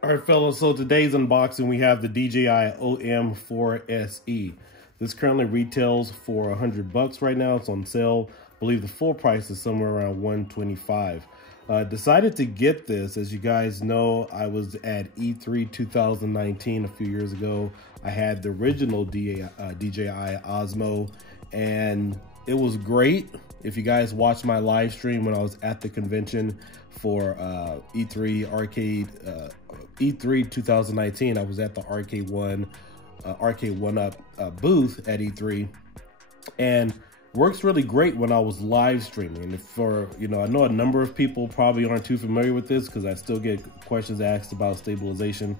All right, fellas, so today's unboxing, we have the DJI OM 4SE. This currently retails for $100 right now. It's on sale. I believe the full price is somewhere around $125. Decided to get this. As you guys know, I was at E3 2019 a few years ago. I had the original DJI Osmo, and it was great. If you guys watched my live stream when I was at the convention for E3 2019, I was at the Arcade One Up booth at E3, and works really great when I was live streaming. And for, I know a number of people probably aren't too familiar with this because I still get questions asked about stabilization.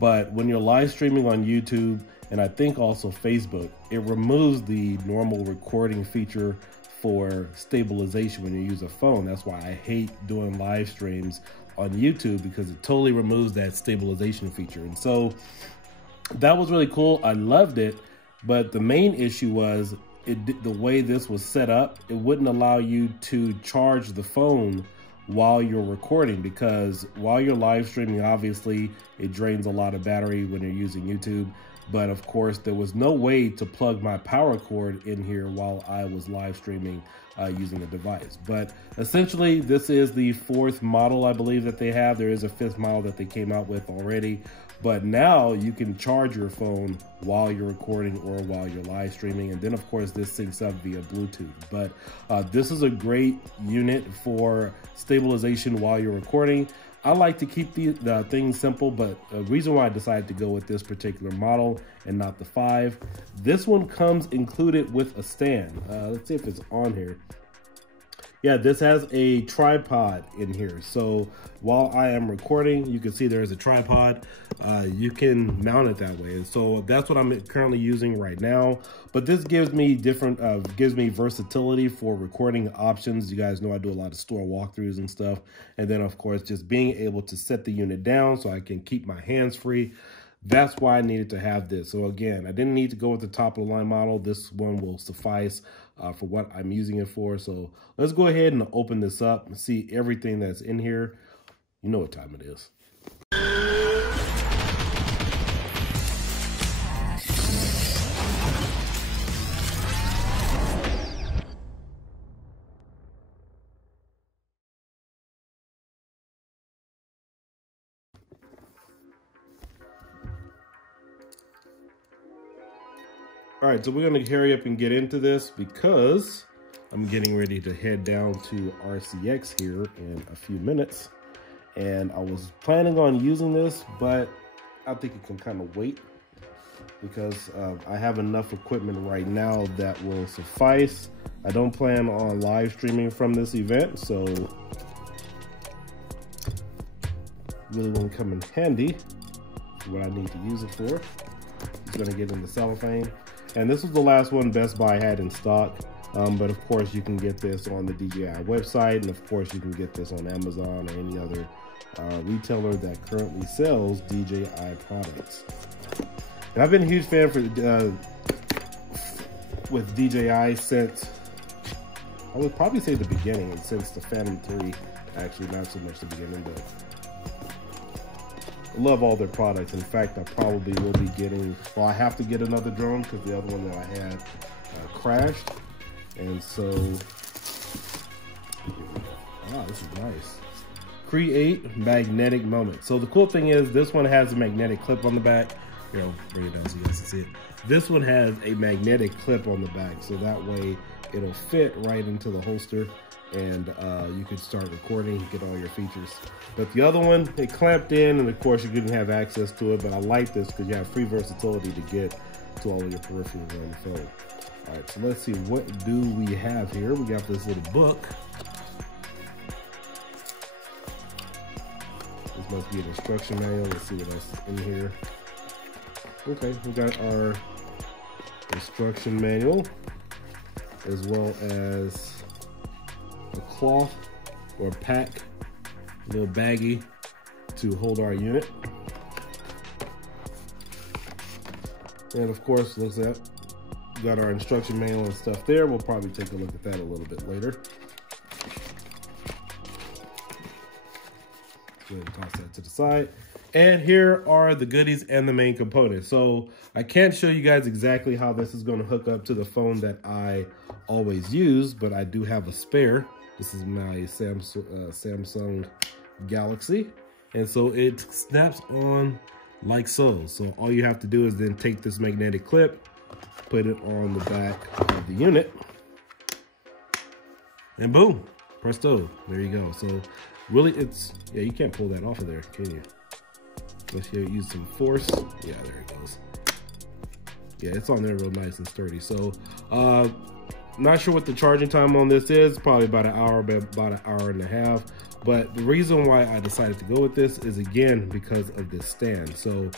But when you're live streaming on YouTube, and I think also Facebook, it removes the normal recording feature for stabilization when you use a phone. That's why I hate doing live streams on YouTube, because it totally removes that stabilization feature. And so that was really cool. I loved it. But the main issue was the way this was set up, it wouldn't allow you to charge the phone while you're recording, because while you're live streaming, obviously it drains a lot of battery when you're using YouTube. But of course, there was no way to plug my power cord in here while I was live streaming using the device. But essentially, this is the fourth model, I believe, that they have. There is a fifth model that they came out with already. But now you can charge your phone while you're recording or while you're live streaming. And then, of course, this syncs up via Bluetooth. But this is a great unit for stabilization while you're recording. I like to keep the things simple, but the reason why I decided to go with this particular model and not the 5, this one comes included with a stand. Let's see if it's on here. Yeah, this has a tripod in here. So while I am recording, you can see there is a tripod. You can mount it that way. And so that's what I'm currently using right now. But this gives me gives me versatility for recording options. You guys know I do a lot of store walkthroughs and stuff. And then of course, just being able to set the unit down so I can keep my hands free. That's why I needed to have this. So again, I didn't need to go with the top of the line model. This one will suffice for what I'm using it for. So let's go ahead and open this up and see everything that's in here. You know what time it is. All right, so we're gonna hurry up and get into this because I'm getting ready to head down to RCX here in a few minutes. And I was planning on using this, but I think it can kind of wait because I have enough equipment right now that will suffice. I don't plan on live streaming from this event, so really won't come in handy for what I need to use it for. It's gonna get in the cellophane. And this was the last one Best Buy had in stock. But of course you can get this on the DJI website, and of course you can get this on Amazon or any other retailer that currently sells DJI products. And I've been a huge fan with DJI since, I would probably say the beginning, since the Phantom 3, actually not so much the beginning, but I love all their products. In fact, I probably will be getting, well, I have to get another drone because the other one that I had crashed. And so, wow, this is nice. Create magnetic moment. So the cool thing is this one has a magnetic clip on the back. Here, I'll bring it down so you guys can see it. This one has a magnetic clip on the back, so that way it'll fit right into the holster, and you can start recording, get all your features. But the other one, it clamped in, and of course you couldn't have access to it, but I like this because you have free versatility to get to all of your peripherals on the phone. All right, so let's see, what do we have here? We got this little book. This must be an instruction manual. Let's see what else is in here. Okay, we got our instruction manual, as well as a cloth or pack, a little baggie to hold our unit. And of course, looks like got our instruction manual and stuff there. We'll probably take a look at that a little bit later. Go ahead and toss that to the side. And here are the goodies and the main components. So I can't show you guys exactly how this is going to hook up to the phone that I always use, but I do have a spare. This is my Samsung Galaxy. And so it snaps on like so. So all you have to do is then take this magnetic clip, put it on the back of the unit, and boom, presto, there you go. So really it's, yeah, you can't pull that off of there, can you? Let's use some force. Yeah, there it goes. Yeah, it's on there real nice and sturdy. So, not sure what the charging time on this is. Probably about an hour, about an hour and a half. But the reason why I decided to go with this is, again, because of this stand. So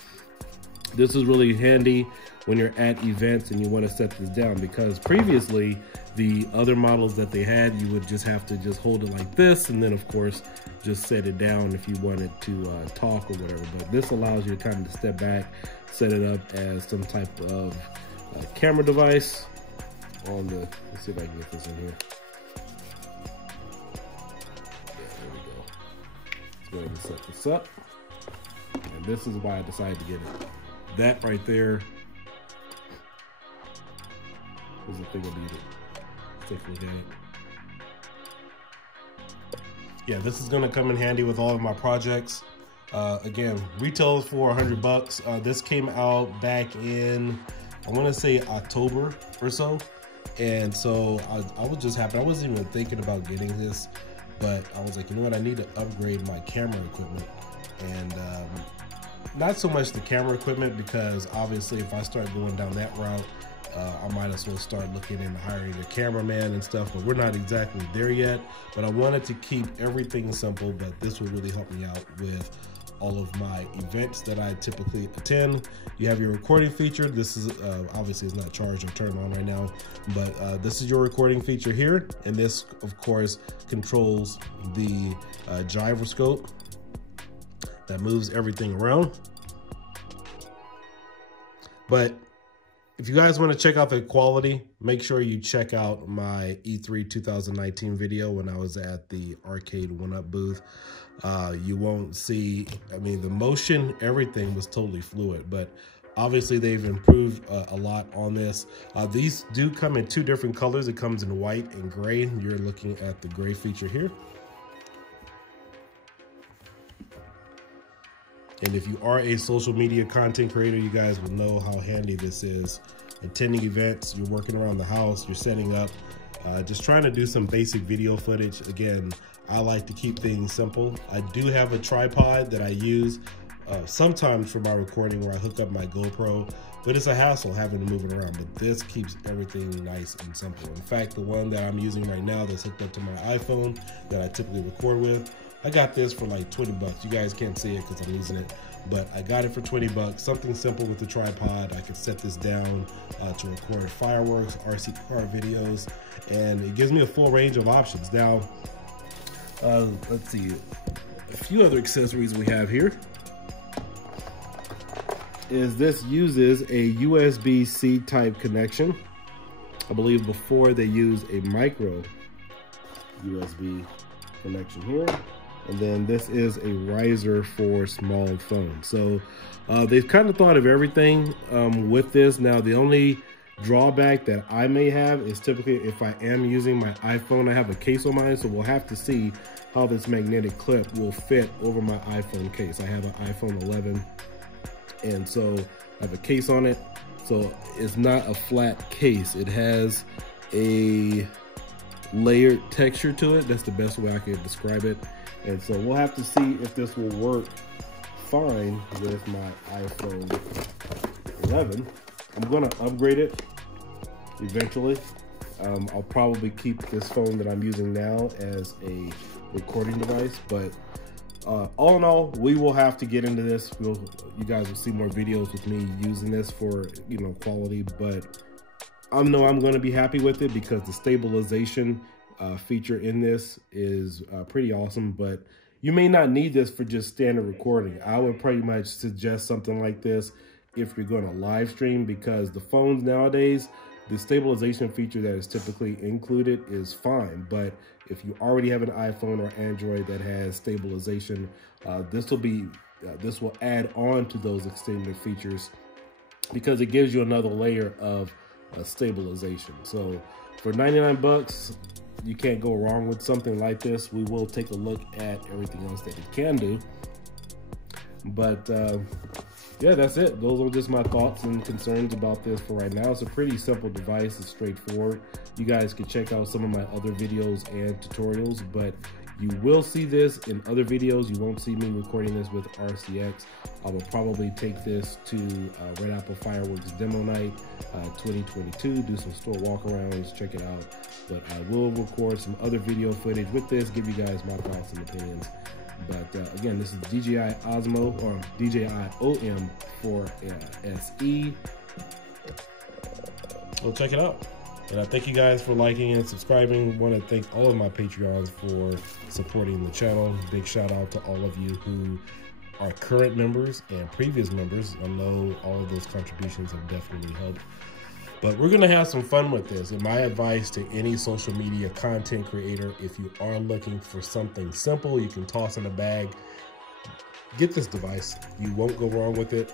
this is really handy when you're at events and you want to set this down, because previously the other models that they had, you would just have to just hold it like this, and then of course just set it down if you wanted to talk or whatever. But this allows you to kind of step back, set it up as some type of camera device on the, let's see if I can get this in here. Yeah, there we go. Let's go ahead and set this up. And this is why I decided to get it. That right there is the thing I needed. Let's take a look at it. Yeah, this is gonna come in handy with all of my projects. Again, retails for 100 bucks. This came out back in, I wanna say October or so. And so I was just happy. I wasn't even thinking about getting this, but I was like, you know what? I need to upgrade my camera equipment. And not so much the camera equipment, because obviously if I start going down that route, I might as well start looking into hiring a cameraman and stuff, but we're not exactly there yet. But I wanted to keep everything simple, but this will really help me out with all of my events that I typically attend. You have your recording feature. This is obviously it's not charged or turned on right now, but this is your recording feature here. And this of course controls the gyroscope that moves everything around. But if you guys want to check out the quality, make sure you check out my E3 2019 video when I was at the Arcade 1-Up booth. You won't see, I mean, the motion, everything was totally fluid, but obviously they've improved a lot on this. These do come in two different colors. It comes in white and gray. You're looking at the gray feature here. And if you are a social media content creator, you guys will know how handy this is. Attending events, you're working around the house, you're setting up, just trying to do some basic video footage. Again, I like to keep things simple. I do have a tripod that I use sometimes for my recording, where I hook up my GoPro, but it's a hassle having to move it around. But this keeps everything nice and simple. In fact, the one that I'm using right now that's hooked up to my iPhone that I typically record with, I got this for like 20 bucks. You guys can't see it because I'm using it, but I got it for 20 bucks. Something simple with the tripod. I can set this down to record fireworks, RC car videos, and it gives me a full range of options. Now, let's see, a few other accessories we have here is this uses a USB-C type connection. I believe before they used a micro USB connection here. And then this is a riser for small phones. So they've kind of thought of everything with this. Now, the only drawback that I may have is typically if I am using my iPhone, I have a case on mine, so we'll have to see how this magnetic clip will fit over my iPhone case. I have an iPhone 11, and so I have a case on it. So it's not a flat case. It has a layered texture to it. That's the best way I can describe it. And so we'll have to see if this will work fine with my iPhone 11. I'm gonna upgrade it eventually. I'll probably keep this phone that I'm using now as a recording device, but all in all, we will have to get into this. You guys will see more videos with me using this for, you know, quality, but I know I'm gonna be happy with it because the stabilization feature in this is pretty awesome. But you may not need this for just standard recording. I would pretty much suggest something like this if you're going to live stream, because the phones nowadays, the stabilization feature that is typically included is fine. But if you already have an iPhone or Android that has stabilization, this will be this will add on to those extended features because it gives you another layer of stabilization. So for 99 bucks, you can't go wrong with something like this. We will take a look at everything else that it can do. But yeah, that's it. Those are just my thoughts and concerns about this for right now. It's a pretty simple device. It's straightforward. You guys can check out some of my other videos and tutorials, but you will see this in other videos. You won't see me recording this with RCX. I will probably take this to Red Apple Fireworks Demo Night 2022, do some store walkarounds, check it out. But I will record some other video footage with this, give you guys my thoughts and opinions. But again, this is DJI Osmo, or DJI OM for SE. Well, check it out. And I thank you guys for liking and subscribing. I want to thank all of my Patreons for supporting the channel. Big shout out to all of you who are current members and previous members. I know all of those contributions have definitely helped. But we're going to have some fun with this. And my advice to any social media content creator, if you are looking for something simple you can toss in a bag, get this device. You won't go wrong with it,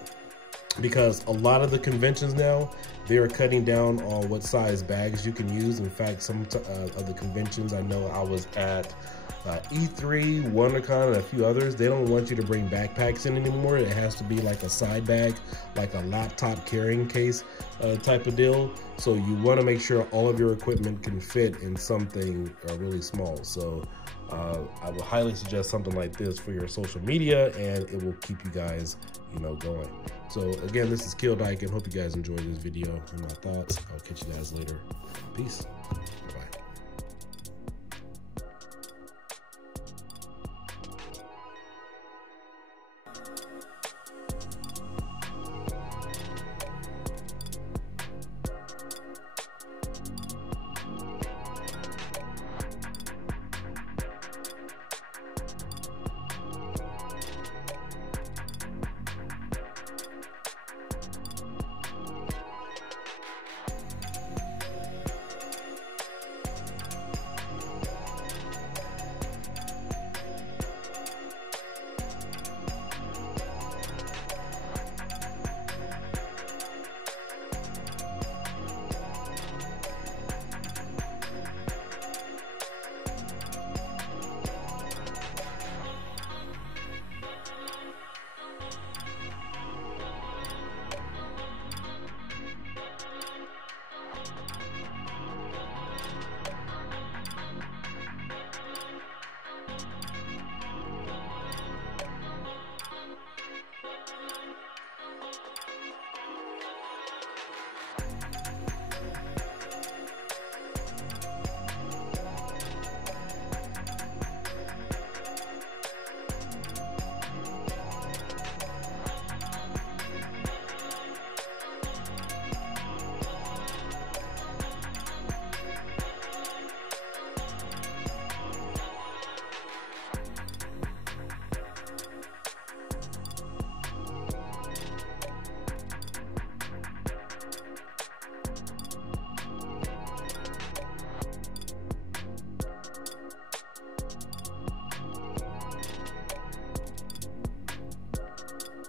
because a lot of the conventions now, they are cutting down on what size bags you can use. In fact, some of the conventions, I know I was at E3, WonderCon, and a few others, they don't want you to bring backpacks in anymore. It has to be like a side bag, like a laptop carrying case type of deal. So you want to make sure all of your equipment can fit in something really small. So I would highly suggest something like this for your social media, and it will keep you guys, going. So again, this is Kiodiekin. Hope you guys enjoyed this video and my thoughts. I'll catch you guys later. Peace. Bye.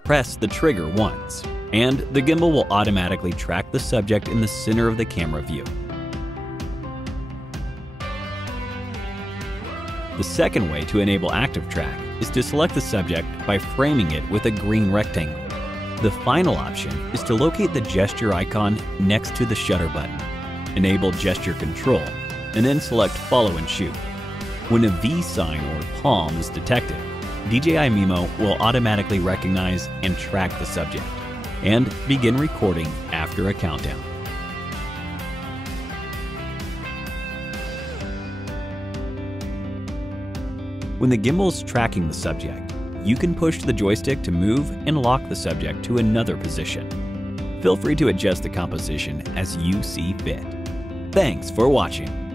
Press the trigger once, and the gimbal will automatically track the subject in the center of the camera view. The second way to enable ActiveTrack is to select the subject by framing it with a green rectangle. The final option is to locate the gesture icon next to the shutter button, enable gesture control, and then select follow and shoot. When a V sign or palm is detected, DJI Mimo will automatically recognize and track the subject, and begin recording after a countdown. When the gimbal is tracking the subject, you can push the joystick to move and lock the subject to another position. Feel free to adjust the composition as you see fit. Thanks for watching.